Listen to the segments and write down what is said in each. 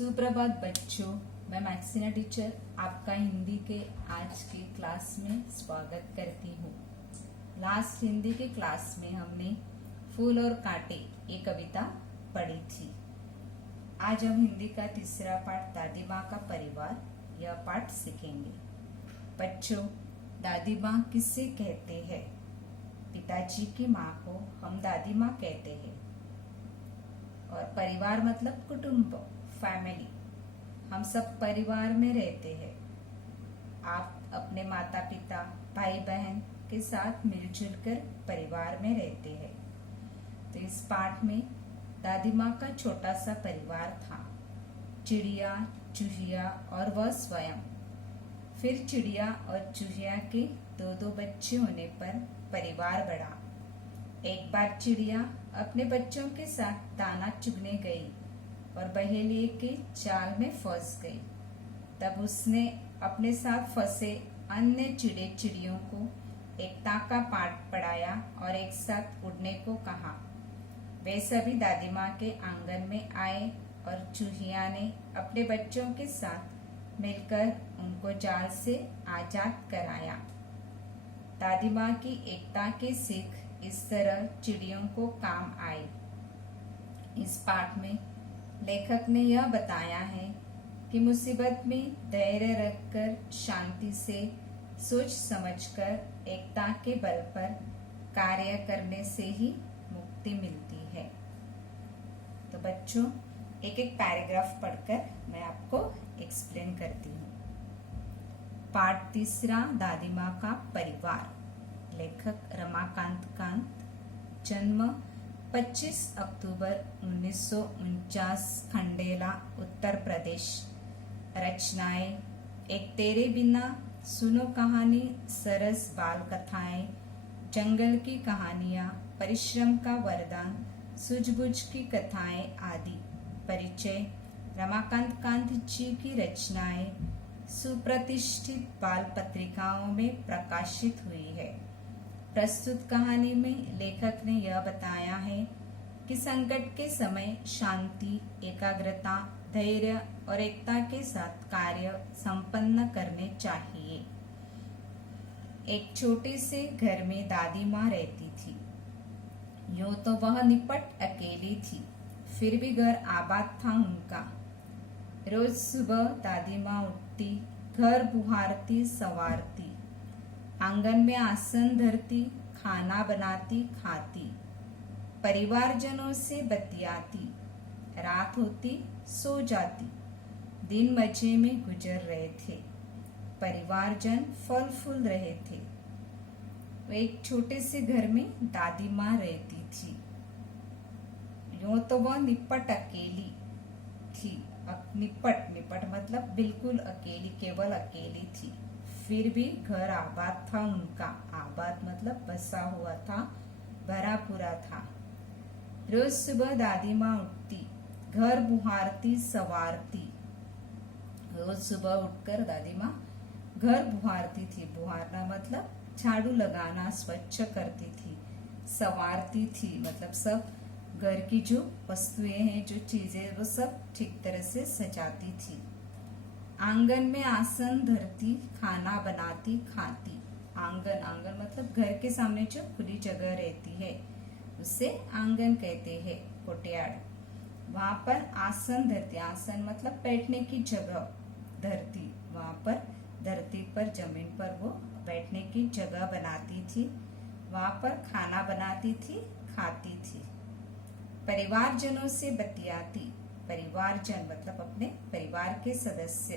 सुप्रभात बच्चों, मैं मैक्सिना टीचर आपका हिंदी के आज के क्लास में स्वागत करती हूँ। लास्ट हिंदी के क्लास में हमने फूल और कांटे ये कविता पढ़ी थी। आज हम हिंदी का तीसरा पाठ दादी माँ का परिवार यह पाठ सीखेंगे। बच्चों, दादी माँ किससे कहते हैं? पिताजी की माँ को हम दादी माँ कहते हैं। और परिवार मतलब कुटुंब, फैमिली। हम सब परिवार में रहते हैं। आप अपने माता पिता, भाई बहन के साथ मिलजुल कर परिवार में रहते हैं। तो इस पाठ में दादी माँ का छोटा सा परिवार था। चिड़िया, चूहिया और वह स्वयं। फिर चिड़िया और चूहिया के दो बच्चे होने पर परिवार बढ़ा। एक बार चिड़िया अपने बच्चों के साथ दाना चुगने गई और बहेलिए के जाल में फंस गई। तब उसने अपने साथ फंसे अन्य चिड़े चिड़ियों को एकता का पाठ पढ़ाया और एक साथ उड़ने को कहा। वे सभी दादी माँ के आंगन में आए और चूहिया ने अपने बच्चों के साथ मिलकर उनको जाल से आजाद कराया। दादी माँ की एकता की सीख इस तरह चिड़ियों को काम आई। इस पाठ में लेखक ने यह बताया है कि मुसीबत में धैर्य रखकर शांति से सोच समझकर एकता के बल पर कार्य करने से ही मुक्ति मिलती है। तो बच्चों, एक एक पैराग्राफ पढ़कर मैं आपको एक्सप्लेन करती हूँ। पाठ तीसरा, दादी माँ का परिवार। लेखक रमाकांत कांत। जन्म 25 अक्टूबर 1949, खंडेला, उत्तर प्रदेश। रचनाएं: एक तेरे बिना, सुनो कहानी, सरस बाल कथाएं, जंगल की कहानियां, परिश्रम का वरदान, सूझबूझ की कथाएं आदि। परिचय: रमाकांत कांत जी की रचनाएं सुप्रतिष्ठित बाल पत्रिकाओं में प्रकाशित हुई है। प्रस्तुत कहानी में लेखक ने यह बताया है कि संकट के समय शांति, एकाग्रता, धैर्य और एकता के साथ कार्य संपन्न करने चाहिए। एक छोटे से घर में दादी माँ रहती थी। यूं तो वह निपट अकेली थी, फिर भी घर आबाद था उनका। रोज सुबह दादी माँ उठती, घर बुहारती, संवारती, आंगन में आसन धरती, खाना बनाती, खाती, परिवारजनों से बतियाती, रात होती सो जाती। दिन मजे में गुजर रहे थे। परिवारजन फल फूल रहे थे। एक छोटे से घर में दादी माँ रहती थी। यूं तो वह निपट अकेली थी। निपट मतलब बिल्कुल अकेली, केवल अकेली थी। फिर भी घर आबाद था उनका। आबाद मतलब बसा हुआ था, भरा पूरा था। रोज सुबह दादी माँ उठती, घर बुहारती, संवारती। रोज सुबह उठकर दादी माँ घर बुहारती थी। बुहारना मतलब झाड़ू लगाना, स्वच्छ करती थी। संवारती थी मतलब सब घर की जो वस्तुएं हैं, जो चीजें, वो सब ठीक तरह से सजाती थी। आंगन में आसन धरती, खाना बनाती, खाती। आंगन मतलब घर के सामने जो खुली जगह रहती है उसे आंगन कहते हैं, कोठयार्ड। वहां पर आसन धरती, आसन मतलब बैठने की जगह, धरती। वहां पर धरती पर, जमीन पर वो बैठने की जगह बनाती थी। वहां पर खाना बनाती थी, खाती थी। परिवारजनों से बतियाती। परिवारजन मतलब अपने परिवार के सदस्य।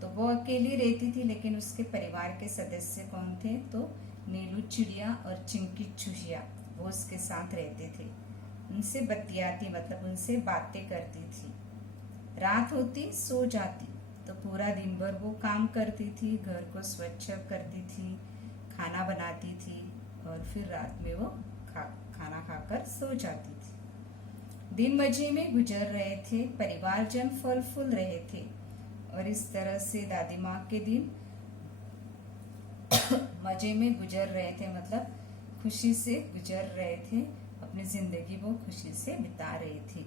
तो वो अकेली रहती थी, लेकिन उसके परिवार के सदस्य कौन थे? तो नीलू चिड़िया और चिंकी चूहिया, वो उसके साथ रहते थे। उनसे बतियाती मतलब उनसे बातें करती थी। रात होती सो जाती। तो पूरा दिन भर वो काम करती थी, घर को स्वच्छ करती थी, खाना बनाती थी और फिर रात में वो खाना खाकर सो जाती थी। दिन मजे में गुजर रहे थे। परिवारजन फल फूल रहे थे। और इस तरह से दादी माँ के दिन मजे में गुजर रहे थे, मतलब खुशी से गुजर रहे थे। अपनी जिंदगी वो खुशी से बिता रही थी।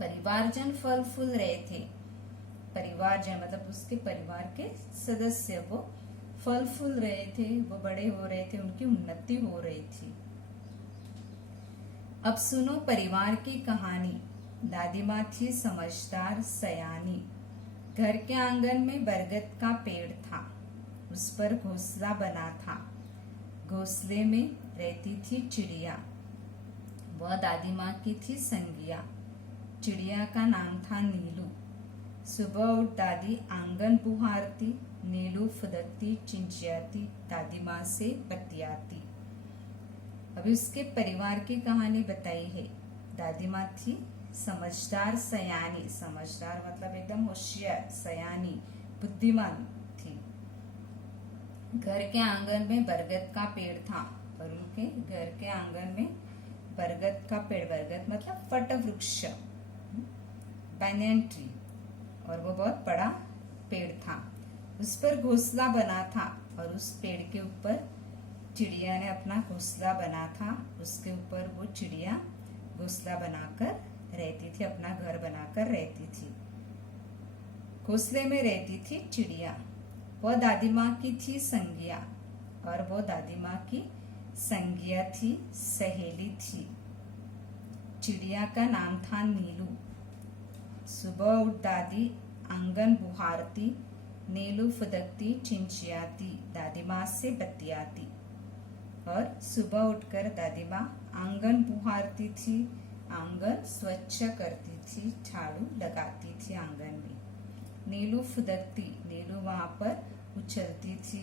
परिवारजन फल फूल रहे थे। परिवारजन मतलब उसके परिवार के सदस्य वो फल फूल रहे थे, वो बड़े हो रहे थे, उनकी उन्नति हो रही थी। अब सुनो परिवार की कहानी। दादी माँ थी समझदार सयानी। घर के आंगन में बरगद का पेड़ था, उस पर घोंसला बना था। घोंसले में रहती थी चिड़िया, वह दादी माँ की थी संगिया। चिड़िया का नाम था नीलू। सुबह उठ दादी आंगन बुहारती, नीलू फुदकती चिंचियाती, दादी माँ से बतियाती। अभी उसके परिवार की कहानी बताई है। दादी माँ थी समझदार सयानी, समझदार मतलब एकदम होशियार, सयानी बुद्धिमान थी। घर के आंगन में बरगद का पेड़ था, और उनके घर के आंगन में बरगद का पेड़, बरगद मतलब वट वृक्ष, बैनियन ट्री, और वो बहुत बड़ा पेड़ था। उस पर घोंसला बना था, और उस पेड़ के ऊपर चिड़िया ने अपना घोंसला बना था। उसके ऊपर वो चिड़िया घोंसला बनाकर रहती थी, अपना घर बनाकर रहती थी। घोंसले में रहती थी चिड़िया। वह दादी माँ की थी संगिया, और वो दादी माँ की संगिया थी, सहेली थी। चिड़िया का नाम था नीलू। सुबह उठ दादी आंगन बुहारती, नीलू फुदकती चिंचियाती, दादी माँ से बतियाती। और सुबह उठकर दादी माँ आंगन बुहारती थी, आंगन स्वच्छ करती थी, झाड़ू लगाती थी आंगन में। नीलू फुदकती, नीलू वहां पर उछलती थी,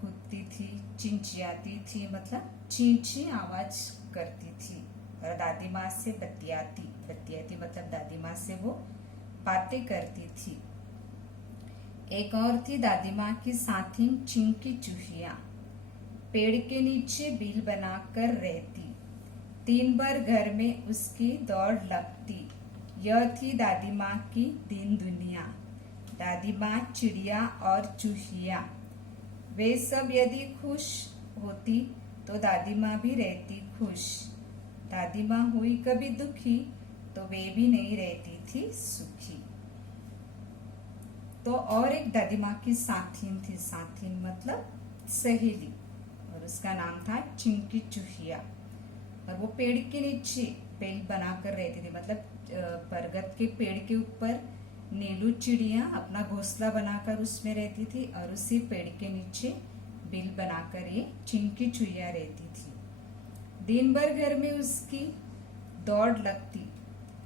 कूदती थी। चिंचियाती थी मतलब चींची आवाज करती थी। और दादी माँ से बतियाती, बतियाती मतलब दादी माँ से वो बातें करती थी। एक और थी दादी माँ की साथिन चिंकी चूहिया। पेड़ के नीचे बिल बनाकर रहती, दिन भर घर में उसकी दौड़ लगती। यह थी दादी माँ की दिन दुनिया। दादी माँ चिड़िया और चूहिया, वे सब यदि खुश होती तो दादी माँ भी रहती खुश। दादी माँ हुई कभी दुखी तो वे भी नहीं रहती थी सुखी। तो और एक दादी माँ की साथिन थी, साथिन मतलब सहेली, और उसका नाम था चिंकी चूहिया। और वो पेड़ के नीचे बेल बनाकर रहती थी, मतलब बरगद के पेड़ के ऊपर नीलू चिड़िया अपना घोंसला बनाकर उसमें रहती थी, और उसी पेड़ के नीचे बिल बनाकर ये चिंकी चूहिया रहती थी। दिन भर घर में उसकी दौड़ लगती,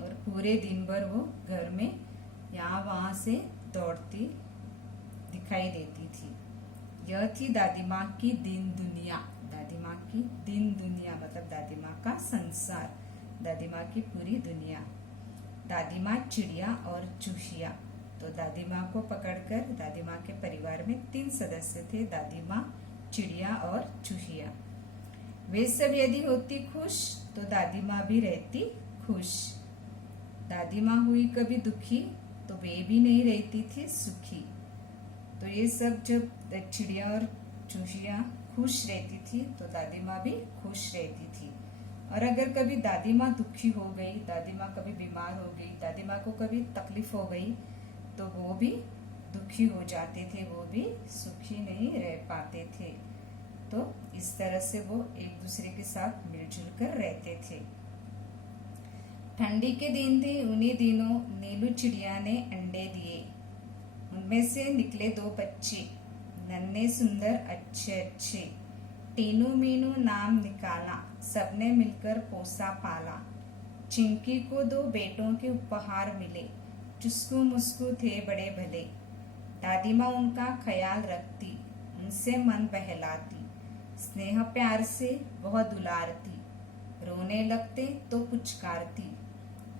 और पूरे दिन भर वो घर में यहाँ वहां से दौड़ती दिखाई देती थी। यह थी दादी माँ की दिन दुनिया। दादी माँ की दिन दुनिया मतलब दादी माँ का संसार, दादी माँ की पूरी दुनिया। दादी माँ चिड़िया और चूहिया। तो दादी माँ को पकड़कर दादी माँ के परिवार में 3 सदस्य थे, दादी माँ, चिड़िया और चूहिया। वे सब यदि होती खुश तो दादी माँ भी रहती खुश। दादी माँ हुई कभी दुखी तो वे भी नहीं रहती थी सुखी। तो ये सब जब चिड़िया और चूहिया खुश रहती थी तो दादी माँ भी खुश रहती थी। और अगर कभी दादी माँ दुखी हो गई, दादी माँ कभी बीमार हो गई, दादी माँ को कभी तकलीफ हो गई तो वो भी दुखी हो जाते थे, वो भी सुखी नहीं रह पाते थे। तो इस तरह से वो एक दूसरे के साथ मिलजुल कर रहते थे। ठंडी के दिन थे, उन्हीं दिनों नीलू चिड़िया ने अंडे दिए। उनमें से निकले 2 बच्चे, नन्हे सुंदर अच्छे अच्छे। टीनू मीनू नाम निकाला, सबने मिलकर पोसा पाला। चिंकी को 2 बेटों के उपहार मिले, चुस्कू मुस्कू थे बड़े भले। दादी माँ उनका ख्याल रखती, उनसे मन बहलाती। स्नेह प्यार से वह दुलारती, रोने लगते तो पुचकारती।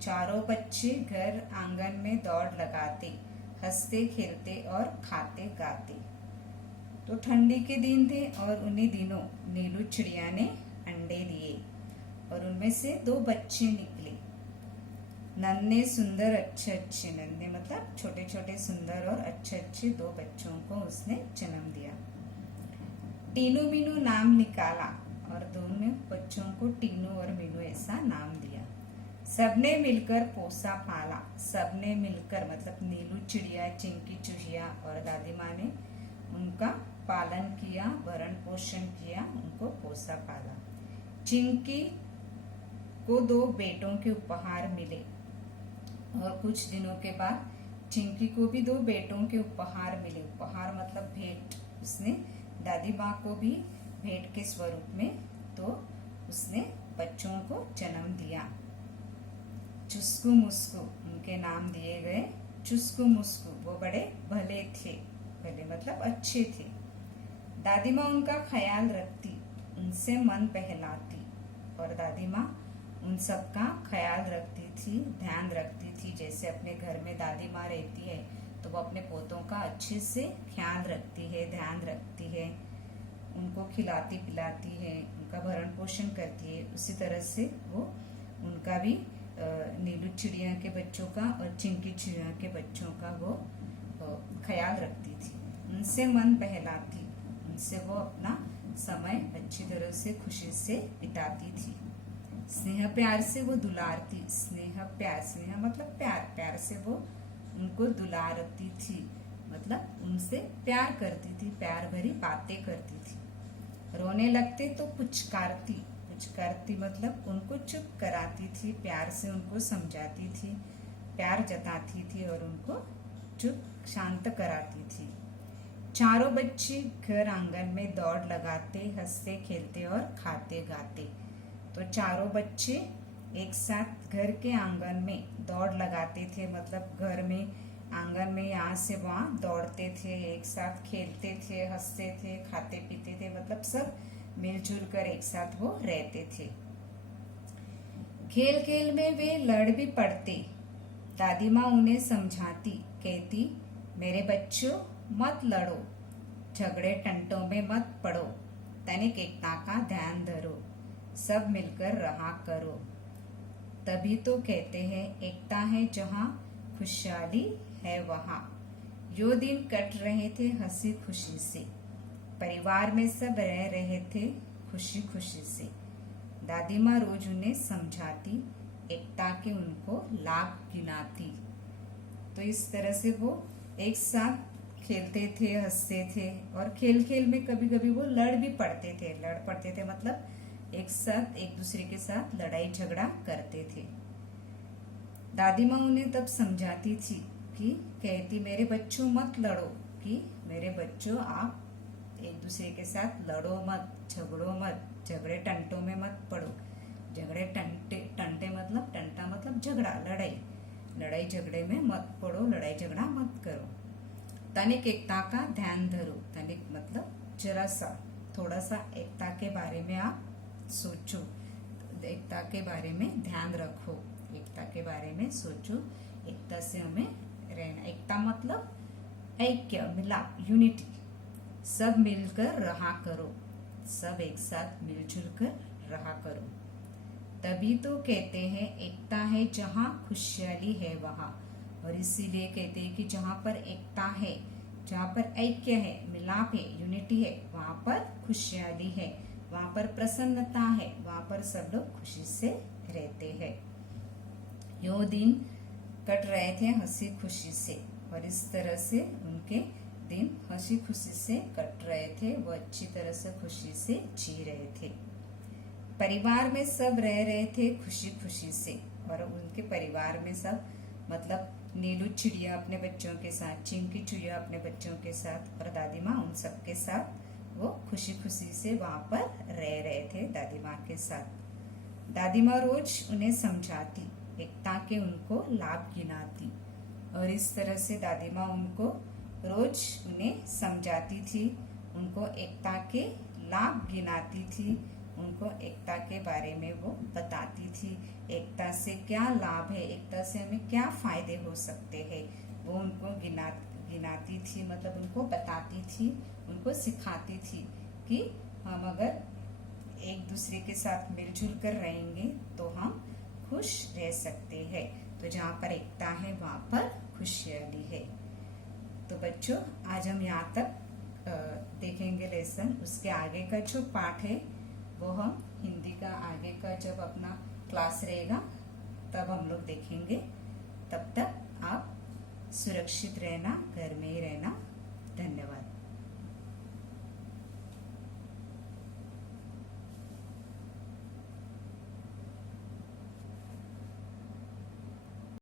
चारों बच्चे घर आंगन में दौड़ लगाते, हंसते खेलते और खाते गाते। तो ठंडी के दिन थे और उन्हीं दिनों नीलू चिड़िया ने अंडे दिए और उनमें से 2 बच्चे निकले, नन्हे सुंदर अच्छे अच्छे। नन्हे मतलब छोटे छोटे सुंदर और अच्छे अच्छे 2 बच्चों को उसने जन्म दिया। टीनू मीनू नाम निकाला और दोनों बच्चों को टीनू और मीनू ऐसा नाम दिया। सबने मिलकर पोसा पाला। सबने मिलकर मतलब नीलू चिड़िया, चिंकी चूहिया और दादी माँ ने उनका पालन किया, भरण पोषण किया, उनको पोसा पाला। चिंकी को 2 बेटों के उपहार मिले और कुछ दिनों के बाद चिंकी को भी 2 बेटों के उपहार मिले। उपहार मतलब भेंट। उसने दादी माँ को भी भेंट के स्वरूप में तो उसने बच्चों को जन्म दिया। चुस्कू मुस्कू उनके नाम दिए गए। चुस्कू मुस्कू वो बड़े भले थे, भले मतलब अच्छे थे। दादी माँ उनका ख्याल रखती, उनसे मन बहलाती और दादी माँ उन सब का ख्याल रखती थी, ध्यान रखती थी। जैसे अपने घर में दादी माँ रहती है तो वो अपने पोतों का अच्छे से ख्याल रखती है, ध्यान रखती है, उनको खिलाती पिलाती है, उनका भरण पोषण करती है। उसी तरह से वो उनका भी नीलू चिड़िया के बच्चों का और चिंकी चिड़िया के बच्चों का वो ख्याल रखती थी। उनसे मन बहलाती, उनसे वो अपना समय अच्छी तरह से खुशी से बिताती थी। स्नेह प्यार से वो दुलारती। स्नेह प्यार, स्नेह मतलब प्यार, प्यार से वो उनको दुलारती थी, मतलब उनसे प्यार करती थी, प्यार भरी बातें करती थी। रोने लगते तो पुचकारती। पुचकारती मतलब उनको चुप कराती थी, प्यार से उनको समझाती थी, प्यार जताती थी और उनको चुप शांत कराती थी। चारों बच्चे घर आंगन में दौड़ लगाते, हंसते खेलते और खाते गाते। तो चारों बच्चे एक साथ घर के आंगन में दौड़ लगाते थे, मतलब घर में आंगन में यहाँ से वहाँ दौड़ते थे, एक साथ खेलते थे, हंसते थे, खाते पीते थे, मतलब सब मिलजुल कर एक साथ वो रहते थे। खेल खेल में वे लड़ भी पड़ते। दादी माँ उन्हें समझाती, कहती, मेरे बच्चों मत लड़ो, झगड़े टंटों में मत पड़ो, तनिक एकता का ध्यान धरो, सब मिलकर रहा करो। तभी तो कहते हैं एकता है जहाँ, खुशहाली है वहाँ। यो दिन कट रहे थे हंसी खुशी से, परिवार में सब रह रहे थे खुशी खुशी से। दादी माँ रोज उन्हें समझाती, एकता के उनको लाभ गिनाती। तो इस तरह से वो एक साथ खेलते थे, हंसते थे और खेल खेल में कभी कभी वो लड़ भी पड़ते थे। लड़ पड़ते थे मतलब एक साथ एक दूसरे के साथ लड़ाई झगड़ा करते थे। दादी माँ उन्हें तब समझाती थी कि कहती, मेरे बच्चों मत लड़ो, कि मेरे बच्चों आप एक दूसरे के साथ लड़ो मत, झगड़ो मत, झगड़े टंटों में मत पड़ो। झगड़े टंटे मतलब टंटा मतलब झगड़ा, लड़ाई, लड़ाई झगड़े में मत पड़ो, लड़ाई झगड़ा मत करो। तनिक एकता का ध्यान धरो। तनिक मतलब जरा सा, थोड़ा सा एकता के बारे में आप सोचो, एकता के बारे में ध्यान रखो, एकता के बारे में सोचो। एकता से हमें रहना। एकता मतलब ऐक्य, मिलाप, यूनिटी। सब मिलकर रहा करो, सब एक साथ मिलजुल कर रहा करो। तभी तो कहते हैं एकता है जहाँ, खुशहाली है वहाँ। और इसीलिए कहते हैं कि जहाँ पर एकता है, जहाँ पर ऐक्य है, मिलाप है, यूनिटी है, वहाँ पर खुशहाली है, वहाँ पर प्रसन्नता है, वहाँ पर सब लोग खुशी से रहते हैं। यो दिन कट रहे थे हंसी खुशी से और इस तरह से उनके दिन हंसी खुशी से कट रहे थे, वो अच्छी तरह से खुशी से जी रहे थे। परिवार में सब रह रहे थे खुशी खुशी से और उनके परिवार में सब मतलब नीलू चिड़िया अपने बच्चों के साथ, चिंकी चिड़िया अपने बच्चों के साथ और दादी माँ उन सब के साथ वो खुशी खुशी से वहां पर रह रहे थे दादी माँ के साथ। दादी माँ रोज उन्हें समझाती, एकता के उनको लाभ गिनाती और इस तरह से दादी माँ उनको रोज उन्हें समझाती थी, उनको एकता के लाभ गिनाती थी, उनको एकता के बारे में वो बताती थी। एकता से क्या लाभ है, एकता से हमें क्या फायदे हो सकते हैं, वो उनको गिनाती थी, मतलब उनको बताती थी, उनको सिखाती थी कि हम अगर एक दूसरे के साथ मिलजुल कर रहेंगे तो हम खुश रह सकते हैं। तो जहाँ पर एकता है वहाँ पर खुशहाली है। तो बच्चों आज हम यहाँ तक देखेंगे लेसन। उसके आगे का जो पाठ है वो हम हिंदी का आगे का जब अपना क्लास रहेगा तब हम लोग देखेंगे। तब तक आप सुरक्षित रहना, घर में ही रहना।